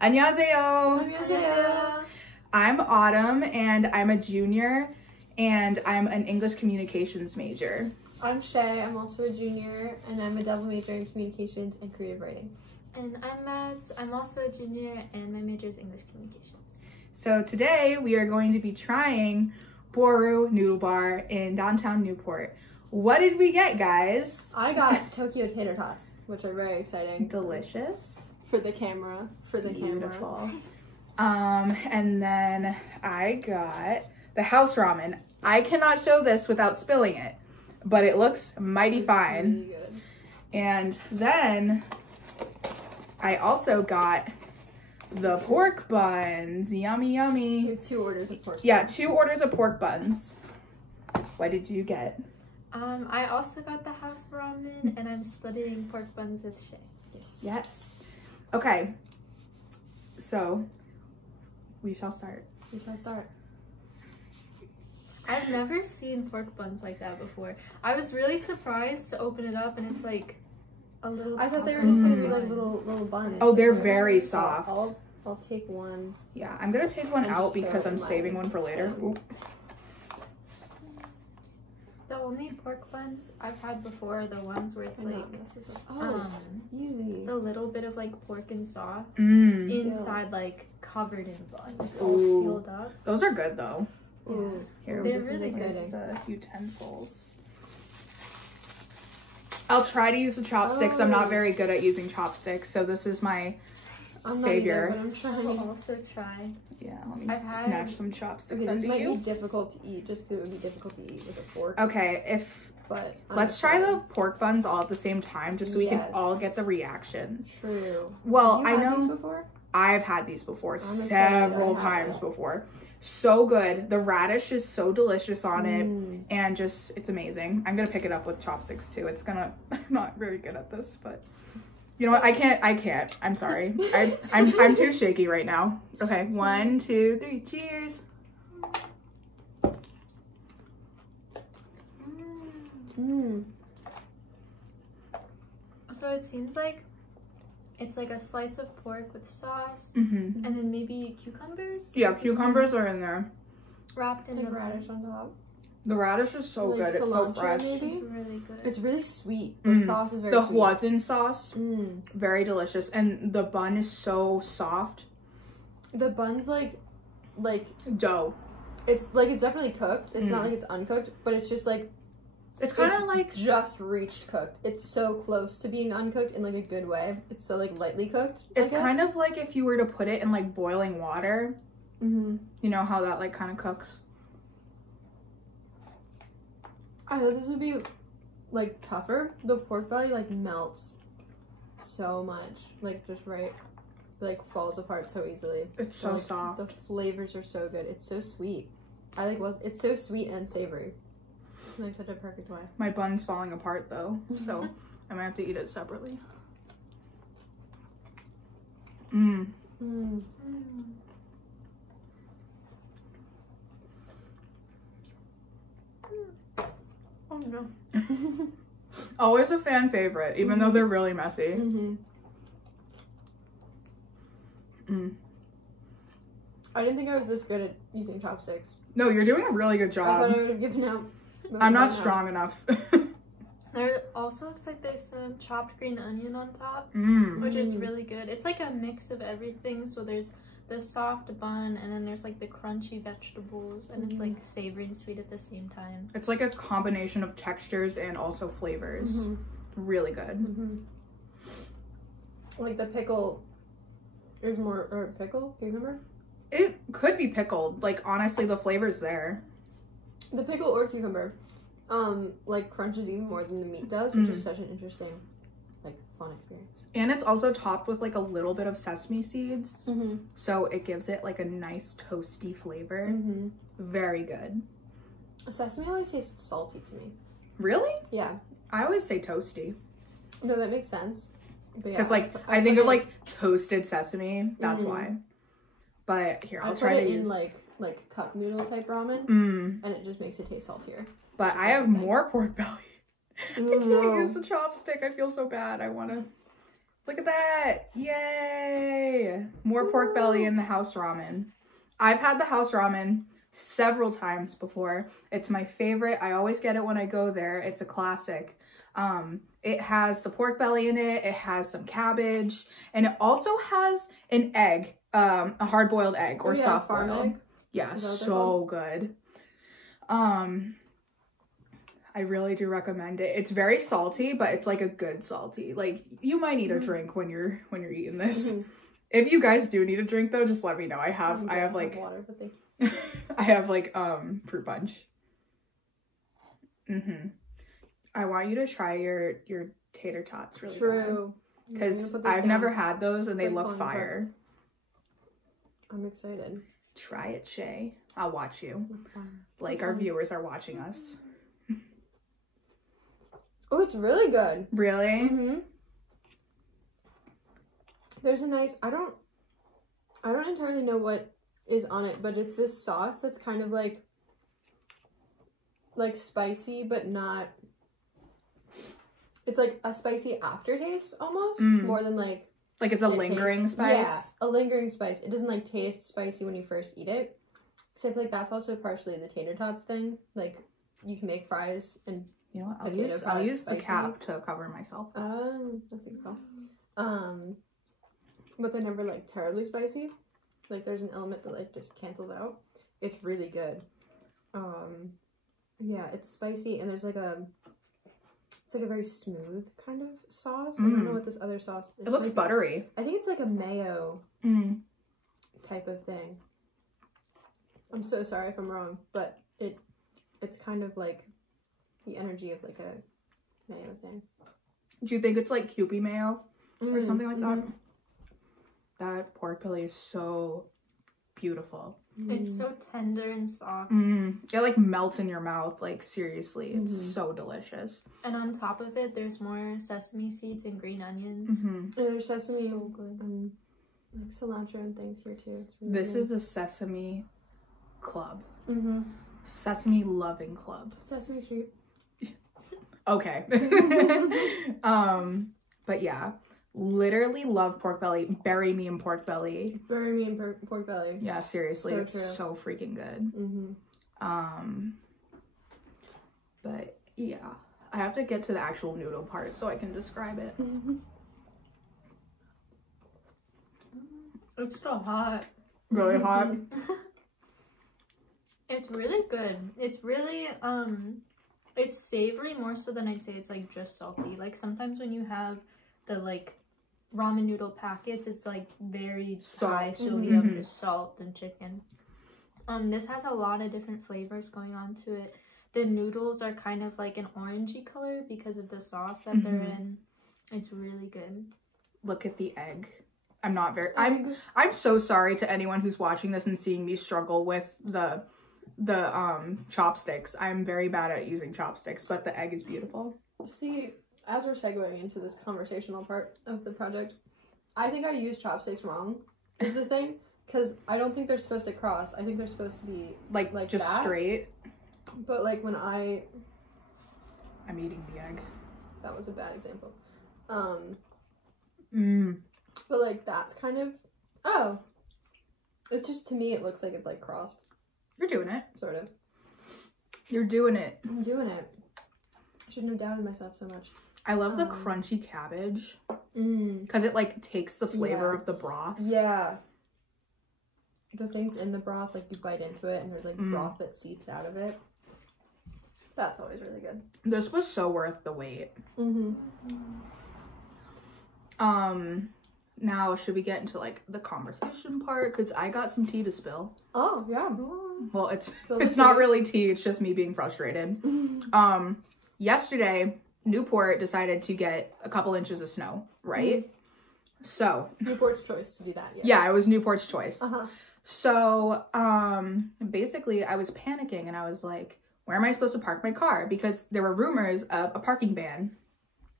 안녕하세요. 안녕하세요. I'm Autumn and I'm a junior and I'm an English communications major. I'm Shea. I'm also a junior and I'm a double major in communications and creative writing. And I'm Mads. I'm also a junior and my major is English communications. So today we are going to be trying Boru Noodle Bar in downtown Newport. What did we get, guys? I got Tokyo tater tots, which are very exciting. Delicious. For the camera. Beautiful. And then I got the house ramen. I cannot show this without spilling it, but it looks mighty fine. Really good. And then I also got the pork buns. Yummy, yummy. We have 2 orders of pork. Yeah, 2 orders of pork buns. What did you get? I also got the house ramen and I'm splitting pork buns with Shea. Yes. Okay. So we shall start. I've never seen pork buns like that before. I was really surprised to open it up and it's like a little. I thought they were just gonna be like little buns. Oh, they're very soft. I'll take one. Yeah, I'm gonna take one out because I'm saving one for later. Ooh. The only pork buns I've had before are the ones where it's like easy. a little bit of like pork and sauce inside, like covered in bun, all Ooh. sealed up. Those are good though. Ooh. Here, They're this really is good. the utensils. I'll try to use the chopsticks. I'm not very good at using chopsticks, so this is my savior. But I'm trying. I'll also try. Yeah, let me I've had- snatch some chopsticks Okay, this under might you. be difficult to eat, just 'cause it would be difficult to eat with a fork. Okay, But let's try the pork buns all at the same time, just so we can Yes. all get the reactions. True. Well, You I had know these before? I've had these before excited several I times haven't. before. So good. The radish is so delicious on it, and just it's amazing. I'm gonna pick it up with chopsticks too. It's gonna. I'm not very good at this, but you know what? I can't. I'm sorry. I'm too shaky right now. Okay, 1, 2, 3. Cheers. So it seems like it's like a slice of pork with sauce Mm-hmm. and then maybe cucumbers. Yeah, cucumbers are in there. Wrapped in Like the radish on top. The radish is so Like good. It's so cilantro, fresh. maybe? It's really good. It's really sweet. The sauce is very The sweet. hoisin sauce, Mm. very delicious, and the bun is so soft. The bun's like Dough. it's definitely cooked. It's not like it's uncooked, but it's just like It's kind of like just reached cooked. It's so close to being uncooked in like a good way. It's so like lightly cooked. it's kind of like if you were to put it in like boiling water. Mm-hmm. You know how that like kind of cooks. I thought this would be like tougher. The pork belly like melts so much, like just right, like falls apart so easily. It's so Like, soft. The flavors are so good. It's so sweet. It's so sweet and savory. It's like such a perfect way. My bun's falling apart though, so I might have to eat it separately. Mm. Oh no. Always a fan favorite, even though they're really messy. I didn't think I was this good at using chopsticks. No, you're doing a really good I thought job. I would have given out. I'm not strong enough. There also looks like there's some chopped green onion on top, which is really good. It's like a mix of everything. So there's the soft bun and then there's like the crunchy vegetables and it's like savory and sweet at the same time. It's like a combination of textures and also flavors. Really good. Like the pickle is more, or pickle, do you remember? It could be pickled. Like honestly, the flavor's there. The pickle or cucumber, like crunches even more than the meat does, which is such an interesting, like fun experience. And it's also topped with like a little bit of sesame seeds. So it gives it like a nice toasty flavor. Very good. Sesame always tastes salty to me. Really? Yeah. I always say toasty. No, that makes sense. Because like I think of like toasted sesame. That's why. But here, I'll try to it use in like cup noodle type ramen, and it just makes it taste saltier. But I have more pork belly. I can't No. use the chopstick. I feel so bad. I want to Look at that. Yay. More pork belly in the house ramen. I've had the house ramen several times before. It's my favorite. I always get it when I go there. It's a classic. It has the pork belly in it. It has some cabbage, and it also has an egg, a hard-boiled egg or soft farm boiled. egg. Yeah, so good. I really do recommend it. It's very salty, but it's like a good salty. Like, you might need a drink when you're eating this. If you guys do need a drink though, just let me know. I have like water, but I have like fruit punch. I want you to try your tater tots really bad. Because I've never had those and they look fire. I'm excited. Try it, Shea. I'll watch you. Like our viewers are watching us. Oh, it's really good. Really? There's a nice, I don't entirely know what is on it, but it's this sauce that's kind of like spicy, but not, it's like a spicy aftertaste almost, more than like it's a lingering spice. Yeah, a lingering spice. It doesn't like taste spicy when you first eat it. So I feel like that's also partially the tater tots thing. Like, you can make fries and you know what? I'll use the cap to cover myself. Oh, that's a good call. But they're never like terribly spicy. Like, there's an element that like just cancels out. It's really good. Yeah, it's spicy, and there's like it's like a very smooth kind of sauce. I don't know what this other sauce is. It looks like, buttery. I think it's like a mayo type of thing. I'm so sorry if I'm wrong, but it's kind of like the energy of like a mayo thing. Do you think it's like Kewpie mayo or something like that? That pork belly is so beautiful. It's so tender and soft. It like melts in your mouth. Like, seriously, it's so delicious. And on top of it, there's more sesame seeds and green onions. And there's sesame and like cilantro and things here too. It's really This good. is a sesame club. Sesame loving club. Sesame Street. Okay. But yeah, literally love pork belly. Bury me in pork belly. Bury me in pork belly. Yeah, seriously, So it's true. so freaking good. But yeah, I have to get to the actual noodle part so I can describe it. It's so hot. Really hot. It's really good. It's really it's savory more so than I'd say it's like just salty. Like, sometimes when you have the like ramen noodle packets, it's like very high sodium, just salt and chicken. This has a lot of different flavors going on to it. The noodles are kind of like an orangey color because of the sauce that they're in. It's really good. Look at the egg. I'm so sorry to anyone who's watching this and seeing me struggle with the chopsticks. I'm very bad at using chopsticks, but the egg is beautiful. See, as we're segueing into this conversational part of the project, I think I used chopsticks wrong, is the thing. Because I don't think they're supposed to cross. I think they're supposed to be like just that. Straight. But like when I'm eating the egg. That was a bad example. But like that's kind of, it's just, to me it looks like it's like crossed. You're doing it. Sort of. You're doing it. I'm doing it. I shouldn't have doubted myself so much. I love the crunchy cabbage. Because it like takes the flavor of the broth. Yeah. The things in the broth, like you bite into it and there's like broth that seeps out of it. That's always really good. This was so worth the wait. Now should we get into like the conversation part? Because I got some tea to spill. Oh yeah. Well, it's not really tea, it's just me being frustrated. Yesterday Newport decided to get a couple inches of snow, right? So Newport's choice to do that. Yeah, it was Newport's choice. So basically I was panicking and I was like, where am I supposed to park my car? Because there were rumors of a parking ban.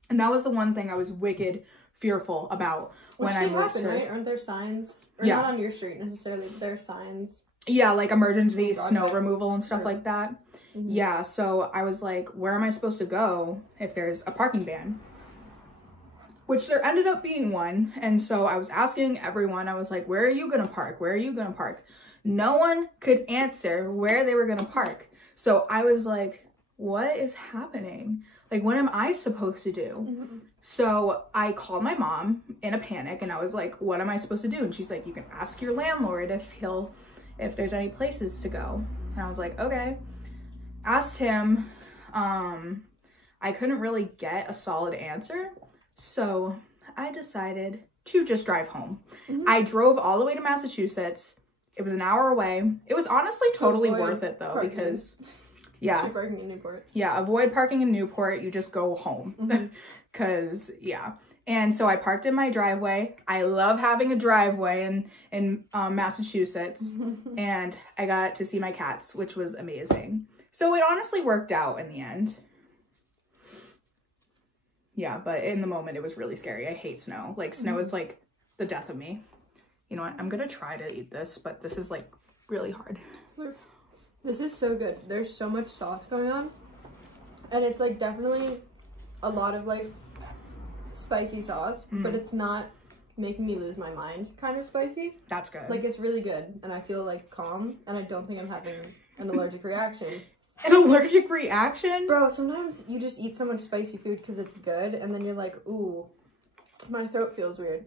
And that was the one thing I was wicked fearful about when I moved here. Right? Aren't there signs? Or not on your street necessarily, but there are signs. Yeah, like emergency snow removal and stuff like that. Yeah, so I was like, where am I supposed to go if there's a parking ban? which there ended up being one. And so I was asking everyone, I was like, where are you gonna park? Where are you gonna park? No one could answer where they were gonna park. So I was like, what is happening? Like, what am I supposed to do? So I called my mom in a panic and I was like, what am I supposed to do? And she's like, you can ask your landlord if there's any places to go. And I was like, okay. Asked him. I couldn't really get a solid answer. So I decided to just drive home. I drove all the way to Massachusetts. It was an hour away. It was honestly totally worth it though, because yeah. Parking in Newport. Yeah, avoid parking in Newport. You just go home. Cause yeah. And so I parked in my driveway. I love having a driveway in Massachusetts. And I got to see my cats, which was amazing. So it honestly worked out in the end. Yeah, but in the moment it was really scary. I hate snow. Like, snow is like the death of me. You know what? I'm gonna try to eat this, but this is like really hard. This is so good. There's so much sauce going on. And it's like definitely a lot of like spicy sauce, but it's not making me lose my mind kind of spicy. That's good. Like, it's really good, and I feel like calm, and I don't think I'm having an allergic reaction. An allergic reaction? Bro, sometimes you just eat so much spicy food because it's good, and then you're like, ooh, my throat feels weird,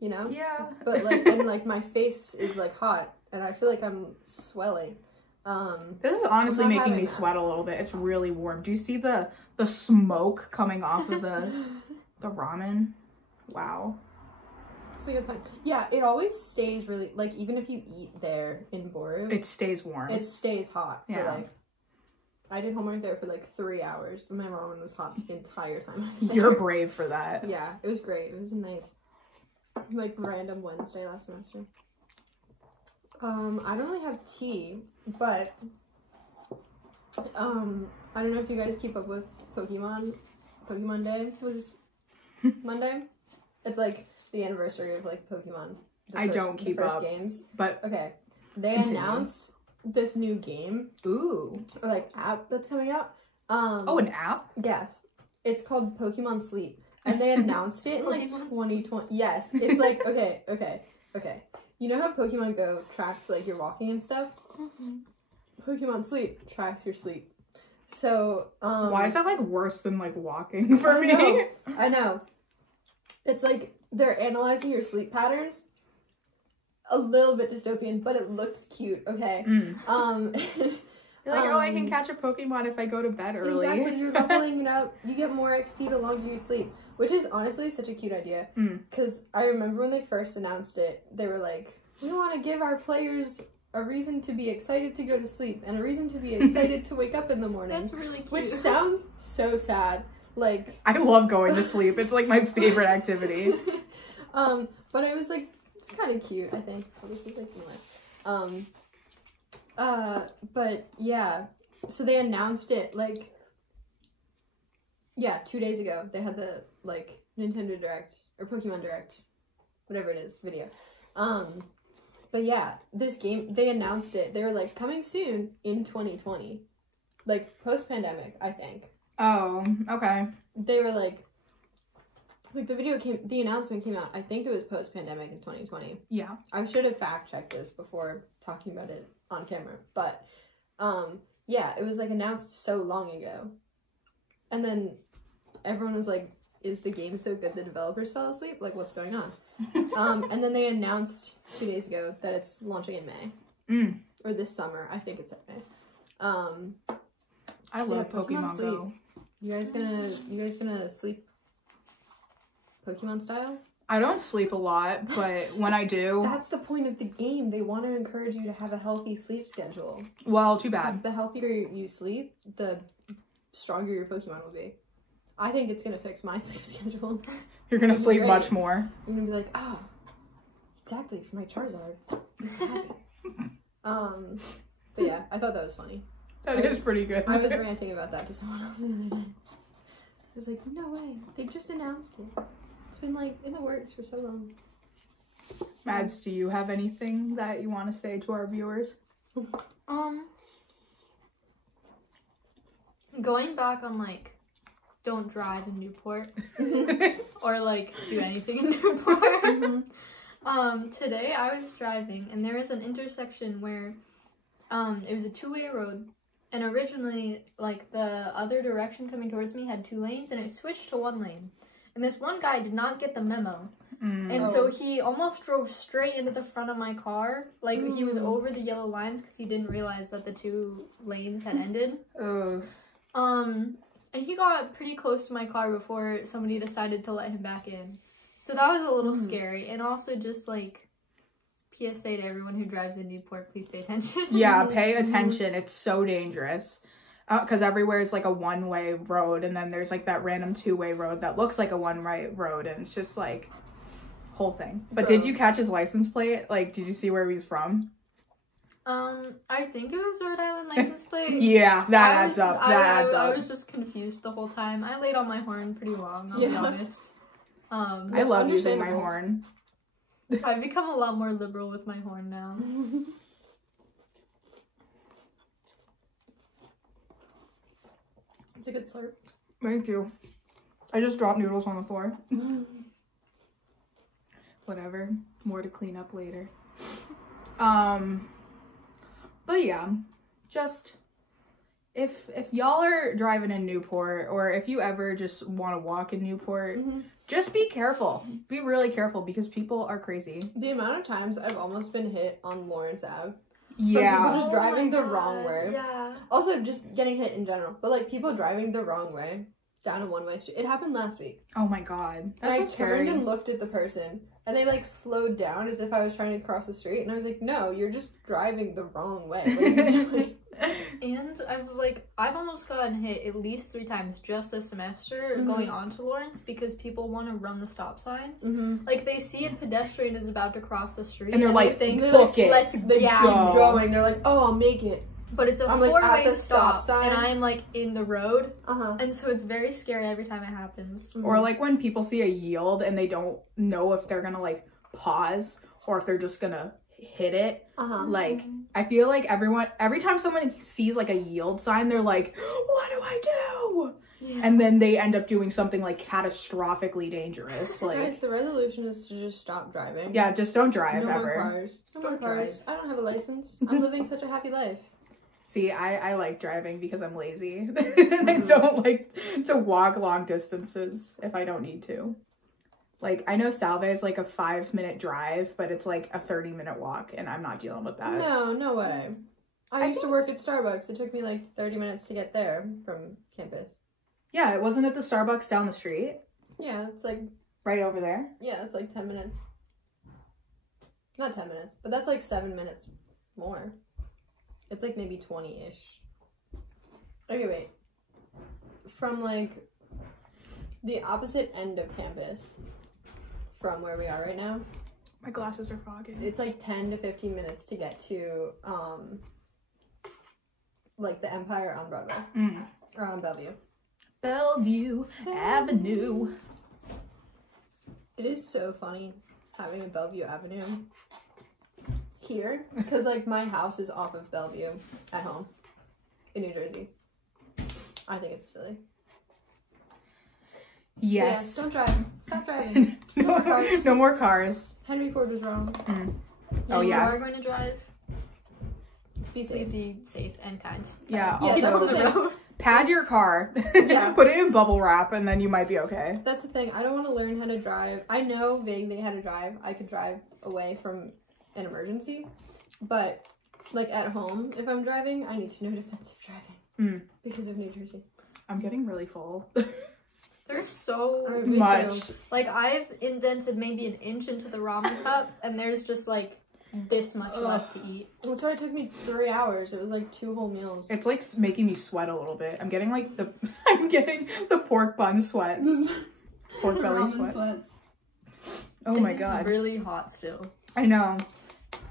you know? Yeah. But like, and like my face is like hot, and I feel like I'm swelling. This is honestly making me sweat a little bit. It's really warm. Do you see the smoke coming off of the ramen? Wow. It's a good sign. Yeah, it always stays really, like, even if you eat there in Boru, it stays warm. It stays hot. Yeah. For, like, I did homework there for like 3 hours, and my ramen was hot the entire time I was there. You're brave for that. Yeah, it was great. It was a nice, like, random Wednesday last semester. I don't really have tea, but I don't know if you guys keep up with Pokemon Day was Monday. It's like the anniversary of like Pokemon. I don't keep up. Games, but okay. They announced this new game. Ooh. Or like app that's coming out. Oh, an app? Yes. It's called Pokemon Sleep, and they announced it in like 2020. Yes, it's like okay. You know how Pokemon Go tracks like your walking and stuff? Pokemon Sleep tracks your sleep. So, why is that like worse than like walking for me? I know. It's like they're analyzing your sleep patterns. A little bit dystopian, but it looks cute, okay? You're like, oh, I can catch a Pokemon if I go to bed early. Exactly, you're leveling it up. You get more XP the longer you sleep, which is honestly such a cute idea. Because I remember when they first announced it, they were like, we want to give our players a reason to be excited to go to sleep and a reason to be excited to wake up in the morning. That's really cute. Which sounds so sad. Like, I love going to sleep. It's like my favorite activity. But it was like, it's kind of cute, I think. Oh, this is like more. But yeah, so they announced it like, yeah, 2 days ago. They had the like Nintendo Direct or Pokemon Direct, whatever it is, video. But yeah, this game, they announced it. They were like, coming soon in 2020. Like, post-pandemic, I think. Oh, okay. They were like the announcement came out, I think it was post-pandemic in 2020. Yeah. I should have fact-checked this before talking about it on camera. But, yeah, it was like announced so long ago. And then everyone was like, is the game so good the developers fell asleep? Like, what's going on? And then they announced 2 days ago that it's launching in May. Or this summer. I think it's in May. I love Pokemon Go. You guys gonna sleep Pokemon style? I don't sleep a lot, but when I do... That's the point of the game. They want to encourage you to have a healthy sleep schedule. Well, too bad. Because the healthier you sleep, the stronger your Pokemon will be. I think it's going to fix my sleep schedule. You're going to sleep much more. I'm going to be like, oh, exactly, for my Charizard. It's happy. But yeah, I thought that was funny. That is pretty good. I was ranting about that to someone else the other day. I was like, no way. They just announced it. It's been like in the works for so long. Mads, do you have anything that you want to say to our viewers? Going back on like don't drive in Newport or like do anything in Newport. Today I was driving and there was an intersection where it was a two-way road, and originally like the other direction coming towards me had 2 lanes, and it switched to 1 lane. And this one guy did not get the memo. And so he almost drove straight into the front of my car. Like, he was over the yellow lines because he didn't realize that the 2 lanes had ended. And he got pretty close to my car before somebody decided to let him back in. So that was a little scary. And also just, like, PSA to everyone who drives in Newport, please pay attention. Yeah, pay attention. It's so dangerous. Because everywhere is like a one-way road, and then there's like that random 2-way road that looks like a one-way road, and it's just like whole thing. But did you catch his license plate? Like, did you see where he was from? I think it was Rhode Island license plate. Yeah, that adds up. I was just confused the whole time. I laid on my horn pretty long, I'll be honest. I love using my horn. I've become a lot more liberal with my horn now. It's a good slurp. Thank you. I just dropped noodles on the floor. Whatever. More to clean up later. But yeah, just if y'all are driving in Newport, or if you ever just want to walk in Newport, just be careful. Be really careful, because people are crazy. The amount of times I've almost been hit on Lawrence Ave. Yeah. From people just driving the wrong way. Yeah. Also, just getting hit in general. But, like, people driving the wrong way down a one-way street. It happened last week. Oh my god. That's and I so turned scary. and looked at the person, and they, like, slowed down as if I was trying to cross the street. And I was like, no, you're just driving the wrong way. What are you doing? And I've almost gotten hit at least 3 times just this semester going on to Lawrence, because people want to run the stop signs. Like, they see a pedestrian is about to cross the street, and they're like, they think, book it. let's gas going. They're like, oh, I'll make it. But it's a I'm, like, 4-way at the stop sign. and I'm like in the road. Uh-huh. And so it's very scary every time it happens. Or like when people see a yield and they don't know if they're gonna like pause or if they're just gonna hit it. Like, I feel like every time someone sees like a yield sign, they're like, what do I do? Yeah. And then they end up doing something like catastrophically dangerous. Like, guys, the resolution is to just stop driving. Yeah, just don't drive no ever. More cars. No more cars. I don't have a license. I'm living such a happy life. See, I like driving because I'm lazy. And I don't like to walk long distances if I don't need to. Like, I know Salve is like a 5-minute drive, but it's like a 30-minute walk, and I'm not dealing with that. No way. I used to work at Starbucks. It took me like 30 minutes to get there from campus. Yeah, it wasn't at the Starbucks down the street. Yeah, it's like... right over there? Yeah, it's like 10 minutes. Not 10 minutes, but that's like 7 minutes more. It's like maybe 20-ish. Okay, wait. From like the opposite end of campus from where we are right now. My glasses are fogging. It's like 10 to 15 minutes to get to like the Empire on Broadway. Or on Bellevue. Bellevue Avenue. It is so funny having a Bellevue Avenue here, because like my house is off of Bellevue at home in New Jersey. I think it's silly. Yes. Yeah, don't drive. Stop driving. No more cars. No more cars. Henry Ford was wrong. Oh if yeah. you are going to drive, Be safe. be safe and kind. Yeah. Yes, that's Also, the thing. pad your car. Yeah. Put it in bubble wrap, and then you might be okay. That's the thing. I don't want to learn how to drive. I know vaguely how to drive. I could drive away from an emergency, but like at home, if I'm driving, I need to know defensive driving because of New Jersey. I'm getting really full. There's so much. Like, I've indented maybe an inch into the ramen cup, and there's just like this much left to eat. That's why it took me 3 hours. It was like 2 whole meals. It's like making me sweat a little bit. I'm getting like I'm getting the pork bun sweats. Pork belly sweats. Oh my god. It's really hot still. I know.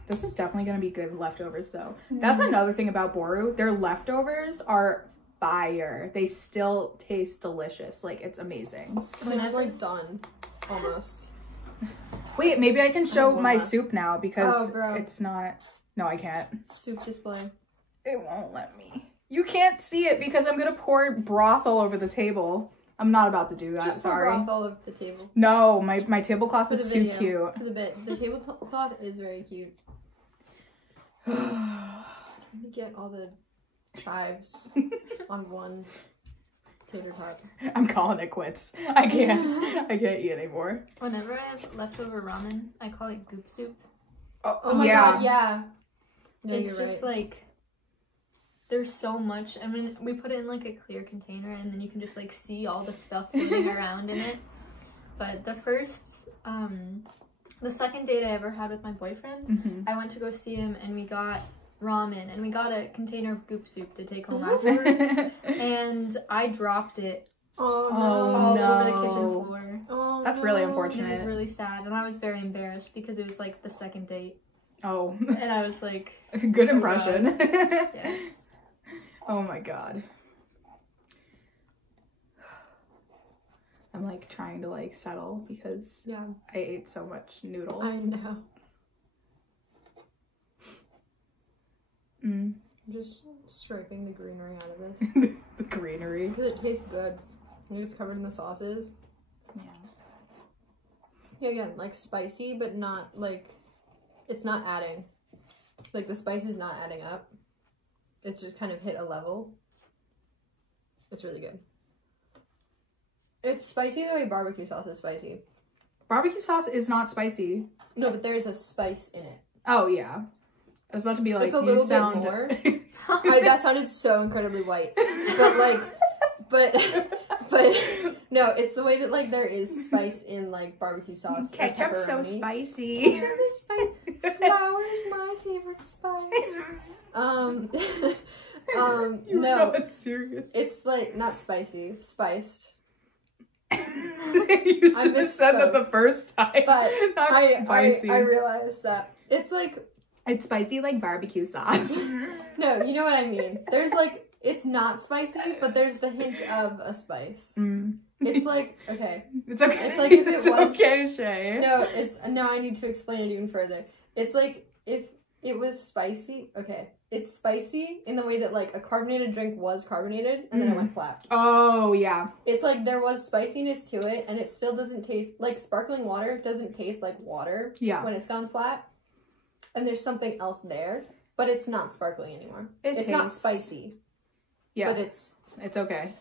This is definitely going to be good leftovers though. That's another thing about Boru. Their leftovers are fire. They still taste delicious. Like, it's amazing. And I'm like done almost. Wait, maybe I can show my soup now because bro. it's not... No, I can't. Soup display. It won't let me. You can't see it because I'm going to pour broth all over the table. I'm not about to do that, Just sorry. off all over the table. No, my tablecloth is too cute. For the bit. The tablecloth is very cute. Let me get all the chives on one tater tot. I'm calling it quits. I can't eat anymore. Whenever I have leftover ramen, I call it goop soup. Oh my god, yeah. No, It's you're just right. like, there's so much. I mean, we put it in like a clear container and then you can just like see all the stuff floating around in it. But the second date I ever had with my boyfriend, I went to go see him and we got ramen and we got a container of goop soup to take home afterwards. And I dropped it all over the kitchen floor. Oh, that's really It unfortunate. was really sad and I was very embarrassed because it was like the second date. Oh. And I was like... Good impression. Yeah. Oh my god. I'm like trying to like settle because I ate so much noodle. I know. I'm just scraping the greenery out of this. The greenery. Because it tastes good. I think it's covered in the sauces. Yeah, again, like spicy, but not like, it's not adding. Like the spice is not adding up. It's just kind of hit a level. It's really good. It's spicy the way barbecue sauce is spicy. Barbecue sauce is not spicy. No, but there's a spice in it. Oh yeah. I was about to be like, it's a little bit more. That sounded so incredibly white. But like, but no, it's the way that like there is spice in like barbecue sauce. Ketchup's so spicy. Flour's my favorite spice. You're no, not serious. it's like not spicy, spiced. You should have said that the first time. But not spicy. I realized that it's like it's spicy like barbecue sauce. No, you know what I mean. There's like it's not spicy, but there's the hint of a spice. It's like okay. It's okay. It's like if it was okay, Shea. No, it's now I need to explain it even further. It's like if it was spicy. Okay, it's spicy in the way that like a carbonated drink was carbonated and then it went flat. Oh yeah. It's like there was spiciness to it, and it still doesn't taste like sparkling water. Doesn't taste like water. Yeah. When it's gone flat, and there's something else there, but it's not sparkling anymore. It's not spicy. Yeah. But it's okay.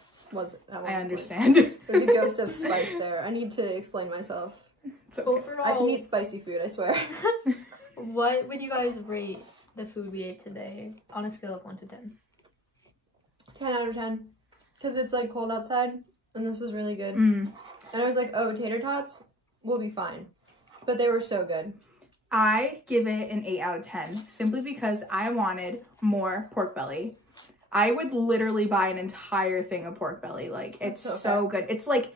I understand. There's a ghost of spice there. I need to explain myself. Okay. Overall, I can eat spicy food, I swear. What would you guys rate the food we ate today on a scale of 1 to 10? 10 out of 10. Because it's like cold outside, and this was really good. And I was like, oh, tater tots will be fine. But they were so good. I give it an 8 out of 10 simply because I wanted more pork belly. I would literally buy an entire thing of pork belly. Like, it's so good. It's like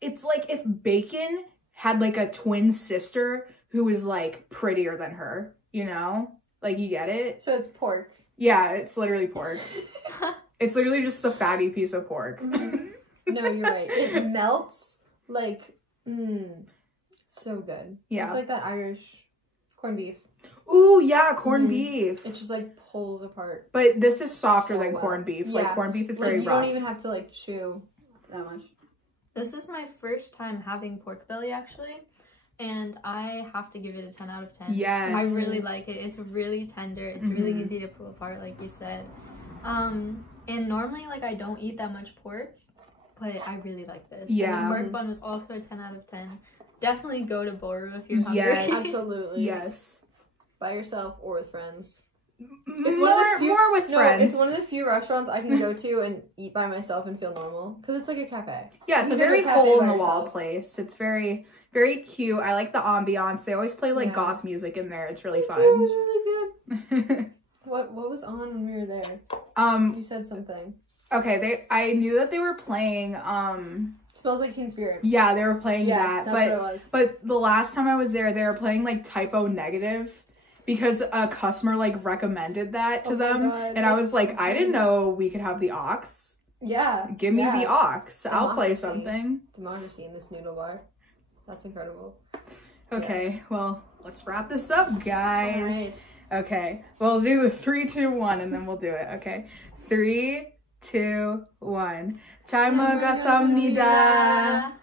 if bacon had like a twin sister who was like prettier than her, you know? Like, you get it? So it's pork. Yeah, it's literally pork. It's literally just a fatty piece of pork. No, you're right. It melts like, it's so good. Yeah. It's like that Irish corned beef. Ooh, yeah, corned beef. It just like pulls apart. But this is softer than corned beef. Yeah. Like, corned beef is very you rough. don't even have to like chew that much. This is my first time having pork belly, actually, and I have to give it a 10 out of 10. Yes. I really like it. It's really tender. It's really easy to pull apart, like you said. And normally, like, I don't eat that much pork, but I really like this. Yeah. And the pork bun was also a 10 out of 10. Definitely go to Boru if you're hungry. Yes. Absolutely. Yes. By yourself or with friends. It's more with friends. It's one of the few restaurants I can go to and eat by myself and feel normal. Because it's like a cafe. Yeah, it's a very hole-in-the-wall place. It's very, very cute. I like the ambiance. They always play like goth music in there. It's really fun. It was really good. What was on when we were there? You said something. Okay, I knew that they were playing Smells Like Teen Spirit. Yeah, they were playing that. That's what it was. But the last time I was there, they were playing like Typo Negative because a customer like recommended that to them. God, and I was like, I didn't know we could have the aux. Yeah. Give me the aux. I'll play Democracy. something. Democracy in this noodle bar. That's incredible. Okay, well, let's wrap this up, guys. All right. Okay, we'll do the 3, 2, 1, and then we'll do it. Okay, 3, 2, 1. 잘 먹었습니다.